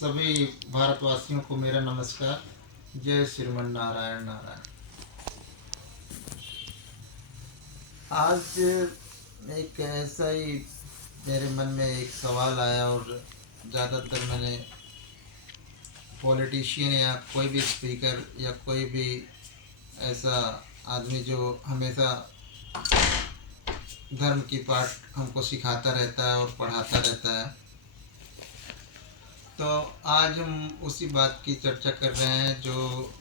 सभी भारतवासियों को मेरा नमस्कार। जय श्रीमन नारायण नारायण। आज एक ऐसा ही मेरे मन में एक सवाल आया और ज़्यादातर मैंने पॉलिटिशियन या कोई भी स्पीकर या कोई भी ऐसा आदमी जो हमेशा धर्म की पाठ हमको सिखाता रहता है और पढ़ाता रहता है, तो आज हम उसी बात की चर्चा कर रहे हैं जो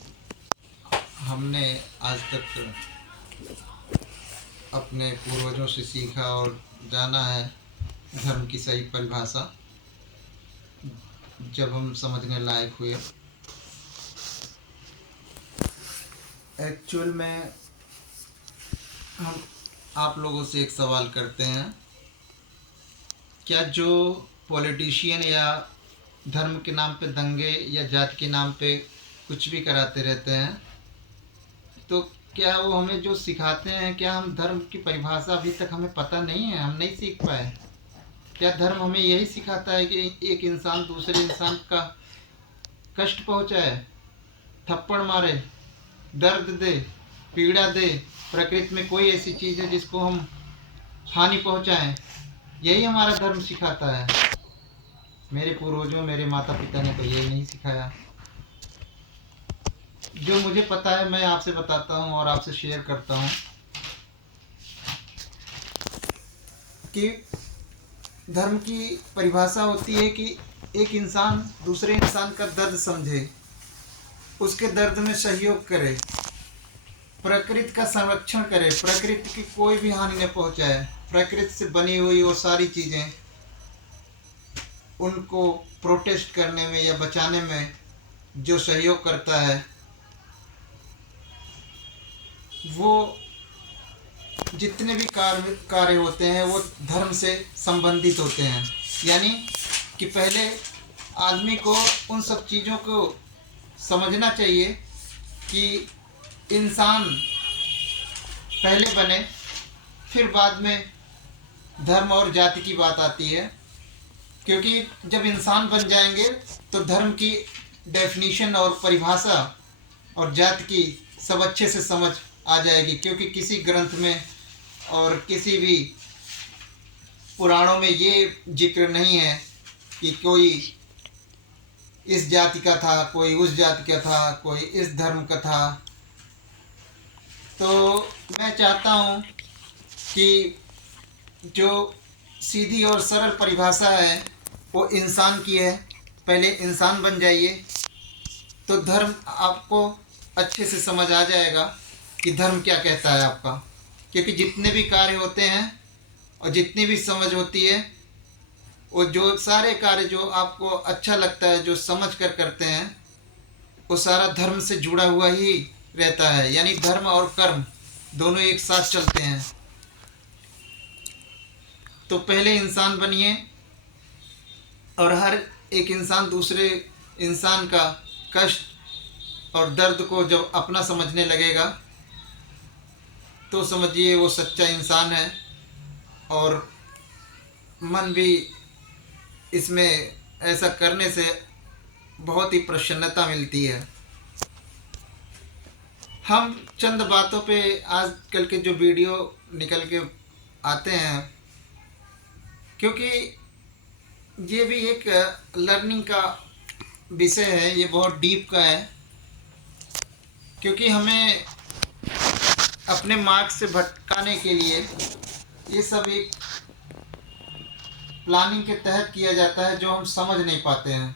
हमने आज तक अपने पूर्वजों से सीखा और जाना है। धर्म की सही परिभाषा जब हम समझने लायक हुए। एक्चुअल में हम आप लोगों से एक सवाल करते हैं, क्या जो पॉलिटिशियन या धर्म के नाम पे दंगे या जात के नाम पे कुछ भी कराते रहते हैं, तो क्या वो हमें जो सिखाते हैं, क्या हम धर्म की परिभाषा अभी तक हमें पता नहीं है, हम नहीं सीख पाए? क्या धर्म हमें यही सिखाता है कि एक इंसान दूसरे इंसान का कष्ट पहुंचाए, थप्पड़ मारे, दर्द दे, पीड़ा दे? प्रकृति में कोई ऐसी चीज़ है जिसको हम हानि पहुंचाएं? यही हमारा धर्म सिखाता है। मेरे पूर्वजों, मेरे माता पिता ने तो यही नहीं सिखाया। जो मुझे पता है मैं आपसे बताता हूँ और आपसे शेयर करता हूँ कि धर्म की परिभाषा होती है कि एक इंसान दूसरे इंसान का दर्द समझे, उसके दर्द में सहयोग करे, प्रकृति का संरक्षण करे, प्रकृति की कोई भी हानि न पहुंचाए, प्रकृति से बनी हुई वो सारी चीज़ें उनको प्रोटेस्ट करने में या बचाने में जो सहयोग करता है, वो जितने भी कार्य होते हैं वो धर्म से संबंधित होते हैं। यानी कि पहले आदमी को उन सब चीज़ों को समझना चाहिए कि इंसान पहले बने, फिर बाद में धर्म और जाति की बात आती है। क्योंकि जब इंसान बन जाएंगे तो धर्म की डेफिनीशन और परिभाषा और जाति की सब अच्छे से समझ आ जाएगी। क्योंकि किसी ग्रंथ में और किसी भी पुराणों में ये जिक्र नहीं है कि कोई इस जाति का था, कोई उस जाति का था, कोई इस धर्म का था। तो मैं चाहता हूँ कि जो सीधी और सरल परिभाषा है वो इंसान की है। पहले इंसान बन जाइए तो धर्म आपको अच्छे से समझ आ जाएगा कि धर्म क्या कहता है आपका। क्योंकि जितने भी कार्य होते हैं और जितनी भी समझ होती है, वो जो सारे कार्य जो आपको अच्छा लगता है, जो समझ कर करते हैं, वो सारा धर्म से जुड़ा हुआ ही रहता है। यानी धर्म और कर्म दोनों एक साथ चलते हैं। तो पहले इंसान बनिए और हर एक इंसान दूसरे इंसान का कष्ट और दर्द को जब अपना समझने लगेगा तो समझिए वो सच्चा इंसान है। और मन भी इसमें ऐसा करने से बहुत ही प्रसन्नता मिलती है। हम चंद बातों पे आजकल के जो वीडियो निकल के आते हैं, क्योंकि ये भी एक लर्निंग का विषय है, ये बहुत डीप का है। क्योंकि हमें अपने मार्ग से भटकाने के लिए ये सब एक प्लानिंग के तहत किया जाता है जो हम समझ नहीं पाते हैं।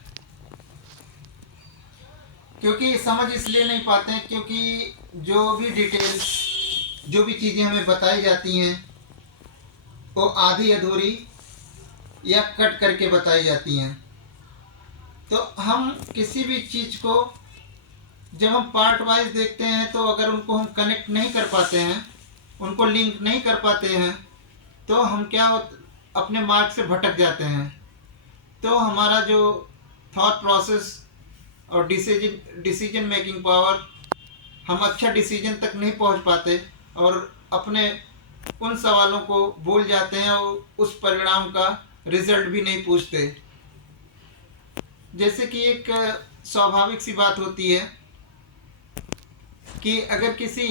क्योंकि समझ इसलिए नहीं पाते हैं क्योंकि जो भी डिटेल्स, जो भी चीज़ें हमें बताई जाती हैं वो आधी अधूरी या कट करके बताई जाती हैं। तो हम किसी भी चीज़ को जब हम पार्ट वाइज देखते हैं तो अगर उनको हम कनेक्ट नहीं कर पाते हैं, उनको लिंक नहीं कर पाते हैं, तो हम क्या अपने मार्ग से भटक जाते हैं। तो हमारा जो थॉट प्रोसेस और डिसीजन मेकिंग पावर, हम अच्छा डिसीजन तक नहीं पहुंच पाते और अपने उन सवालों को भूल जाते हैं और उस परिणाम का रिजल्ट भी नहीं पूछते। जैसे कि एक स्वाभाविक सी बात होती है कि अगर किसी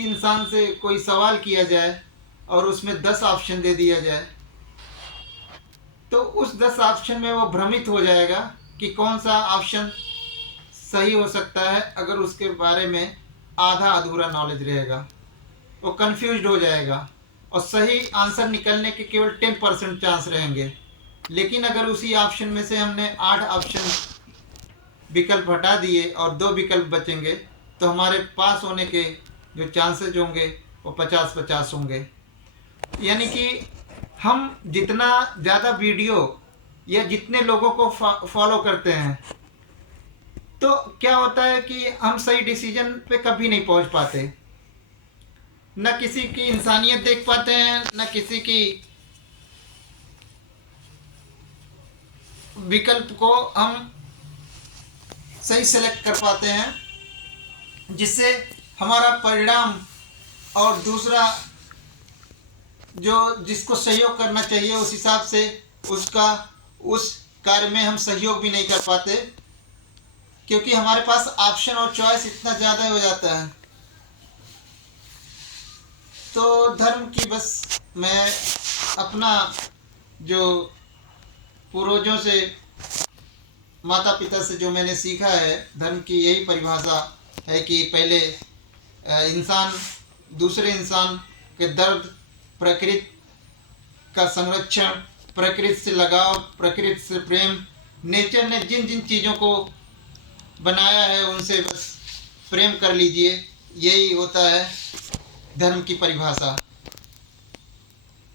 इंसान से कोई सवाल किया जाए और उसमें 10 ऑप्शन दे दिया जाए, तो उस 10 ऑप्शन में वो भ्रमित हो जाएगा कि कौन सा ऑप्शन सही हो सकता है। अगर उसके बारे में आधा अधूरा नॉलेज रहेगा, वो कंफ्यूज्ड हो जाएगा और सही आंसर निकलने के केवल 10% चांस रहेंगे। लेकिन अगर उसी ऑप्शन में से हमने 8 ऑप्शन विकल्प हटा दिए और 2 विकल्प बचेंगे, तो हमारे पास होने के जो चांसेज होंगे वो 50-50 होंगे। यानी कि हम जितना ज़्यादा वीडियो या जितने लोगों को फॉलो करते हैं, तो क्या होता है कि हम सही डिसीजन पे कभी नहीं पहुंच पाते। न किसी की इंसानियत देख पाते हैं, न किसी की विकल्प को हम सही सेलेक्ट कर पाते हैं, जिससे हमारा परिणाम और दूसरा जो जिसको सहयोग करना चाहिए उस हिसाब से उस कार्य में हम सहयोग भी नहीं कर पाते, क्योंकि हमारे पास ऑप्शन और चॉइस इतना ज़्यादा हो जाता है। तो धर्म की बस मैं अपना जो पूर्वजों से, माता पिता से जो मैंने सीखा है, धर्म की यही परिभाषा है कि पहले इंसान दूसरे इंसान के दर्द, प्रकृति का संरक्षण, प्रकृति से लगाव, प्रकृति से प्रेम, नेचर ने जिन जिन चीज़ों को बनाया है उनसे बस प्रेम कर लीजिए। यही होता है धर्म की परिभाषा।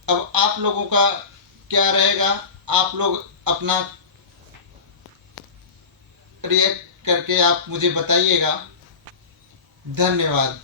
अब आप लोगों का क्या रहेगा, आप लोग अपना रिएक्ट करके आप मुझे बताइएगा। धन्यवाद।